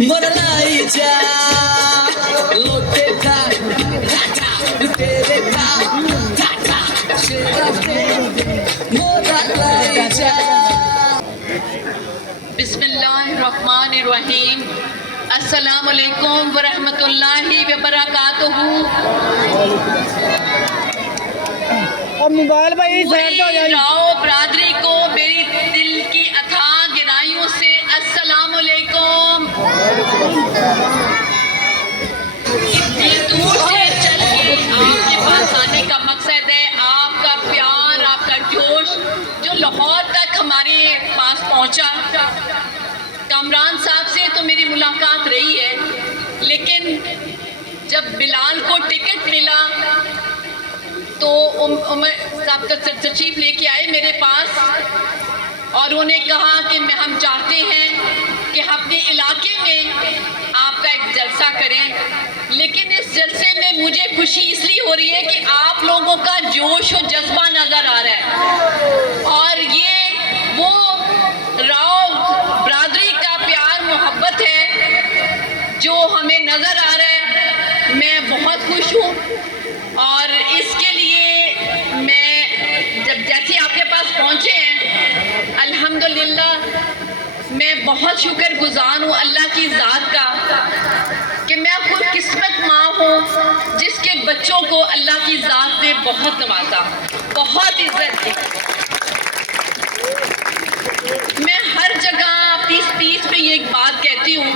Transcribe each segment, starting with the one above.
मोरलाई जा लोटे का टाटा तेरे का टाटा मोरलाई जा। बिस्मिल्लाहिर्रहमानिर्रहीम। अस्सलामु अलैकुम वरहमतुल्लाहि वबरकातुहू। अब मोबाइल भाई साइड हो जाए। राव बरादरी को मेरी दिल की अथाह गहराइयों से अस्सलामु अलैकुम। इतनी दूर से चल के आपके पास आने का मकसद है आपका प्यार, आपका जोश जो लाहौर तक हमारे पास पहुंचा। कामरान साहब से तो मेरी मुलाकात रही है, लेकिन जब बिलाल को टिकट मिला तो उमर साहब का तशरीफ लेके आए मेरे पास और उन्हें कहा कि हम चाहते हैं कि अपने इलाके में आपका एक जलसा करें, लेकिन इस जलसे में मुझे खुशी इसलिए हो रही है कि आप लोगों का जोश और जज्बा नज़र आ रहा है और ये वो राव बरादरी का प्यार मोहब्बत है जो हमें नज़र आ रहा है। मैं बहुत खुश हूँ और इसके लिए मैं जब जैसे आपके पास पहुँचे हैं अल्हम्दुलिल्लाह मैं बहुत शुक्रगुजार हूँ अल्लाह की ज़ात का कि मैं खुशकिस्मत माँ हूँ जिसके बच्चों को अल्लाह की ज़ात ने बहुत नवाजा, बहुत इज्जत दी। मैं हर जगह अपनी स्पीच में ये एक बात कहती हूँ,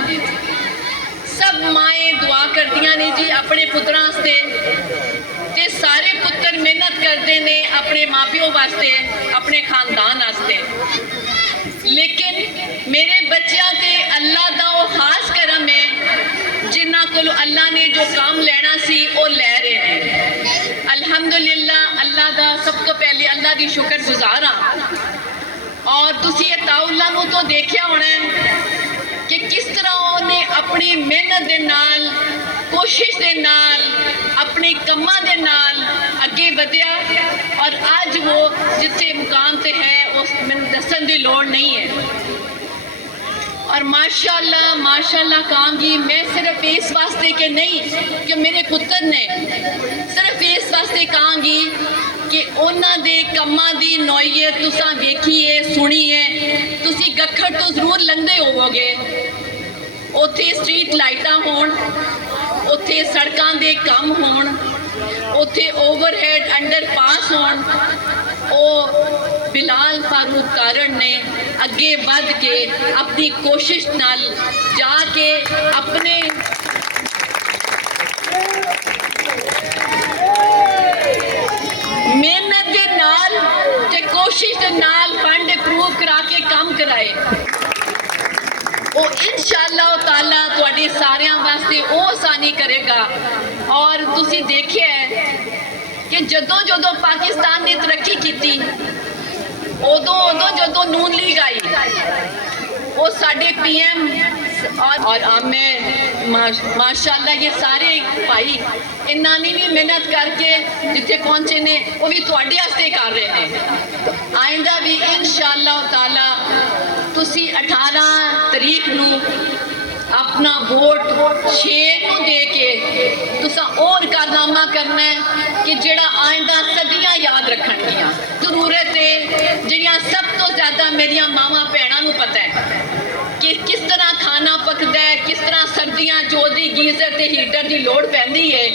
सब माएँ दुआ करदियां ने जी अपने पुत्रां वास्ते ते सारे पुत्र मेहनत करते ने अपने माँ प्यो वास्ते, अपने खानदान वास्ते, लेकिन मेरे बच्चों ते अल्लाह दा वो खास करम है जिन्हां कोल अल्लाह ने जो काम लेना सी वो लै रहे हैं। अल्हम्दुलिल्लाह अल्लाह दा सब तो पहले अल्लाह दी शुक्रगुजार हाँ। और तुसी अताउल्लाह नूं तो देखिया होना है कि किस तरह उन्हें अपनी मेहनत दे नाल, कोशिश दे नाल, अपने कम्मां दे नाल अगे वधिया और अज वो जिथे मुकाम ते है उस मैनूं दस्सण दी लोड़ नहीं है। और माशाअल्लाह माशाअल्लाह कहांगी मैं सिर्फ इस वास्ते के नहीं कि मेरे पुत्र ने, सिर्फ इस वास्ते कहांगी कि उन्हां दे कम्मां दी नौईयत तुसां वेखी है, सुनी है। तुसी गखड़ तो जरूर लंघदे होवोगे, उत्थे स्ट्रीट लाइटां होण, उत्थे सड़कां दे काम होण, उत्थे ओवरहेड अंडरपास होण, ओ बिलाल फारूक कारण ने अगे बढ़ के अपनी कोशिश नाल जाके अपने मेहनत के नाल ते कोशिश के नाल फंड अप्रूव करा के काम कराए। वो इंशाअल्लाह ताला तुहाडे सारियां वास्ते वो आसानी करेगा। और तुसी देखिए कि जदों पाकिस्तान ने तरक्की की उदों जदों नून लीग आई वो साडे PM और मैं माशाअल्लाह ये सारे भाई इन्हां ने भी मेहनत करके जिथे पहुंचे ने वो भी तुहाडे वास्ते कर रहे हैं। तो आइंदा भी इंशाअल्लाह ताला तुसी 18 तरीक नूं अपना वोट 6 को दे के तुसा और कारनामा करना है कि जेड़ा आइंदा सदियां याद रखणगियां। जरूरत है जिहड़ियां सब तो ज़्यादा मेरिया मावां भैणां नूं पता है कि किस तरह खाना पकदा है, किस तरह सर्दियां जोदी गीजर ते हीटर की लोड़ पैंदी है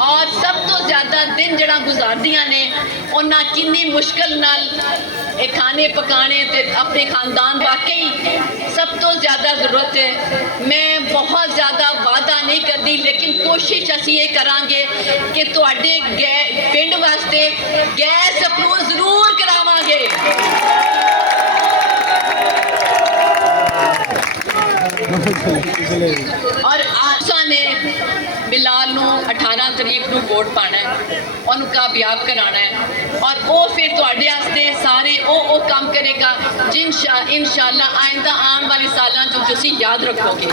और सब तो ज़्यादा दिन जड़ा गुजारदियां ने उन्हां किन्नी मुश्किल नाल ये खाने पकाने ते अपने खानदान वाकई सब तो ज़्यादा ज़रूरत है। मैं बहुत ज़्यादा वादा नहीं करती, लेकिन कोशिश असी ये करांगे कि तुहाडे पिंड वास्ते गैस अप्रूव जरूर करावांगे। और आशा ने बिलाल नूं 18 तरीक नूं वोट पाना है, उन्होंने कामयाब कराना है और वो फिर तुहाडे वास्ते सारे वो काम करेगा इंशाअल्लाह आइंदा आने वाले सालों जो तुसी याद रखोगे।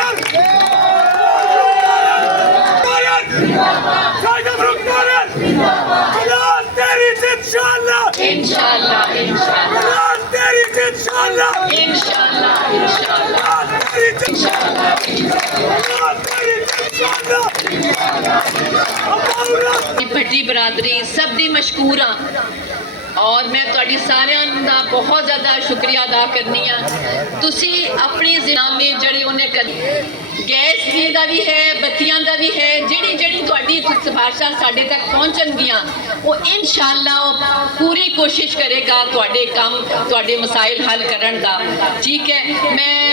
इंशाअल्लाह इंशाअल्लाह इंशाल्लाह इंशाल्लाह भट्टी बरादरी सब दी मशकूर हाँ और मैं तुहाडी सारियां दा बहुत ज़्यादा शुक्रिया अदा करनी हाँ। तुसी अपनी जिनामे जड़े उन्हें कर गैस दा भी है, बत्तियां दा भी है, जिहड़ी जिहड़ी तुहाडी सिफारिशां साडे तक पहुंचणगियां वो इंशाअल्लाह पूरी कोशिश करेगा तुहाडे काम तुहाडे मसाइल हल करन दा। ठीक है, मैं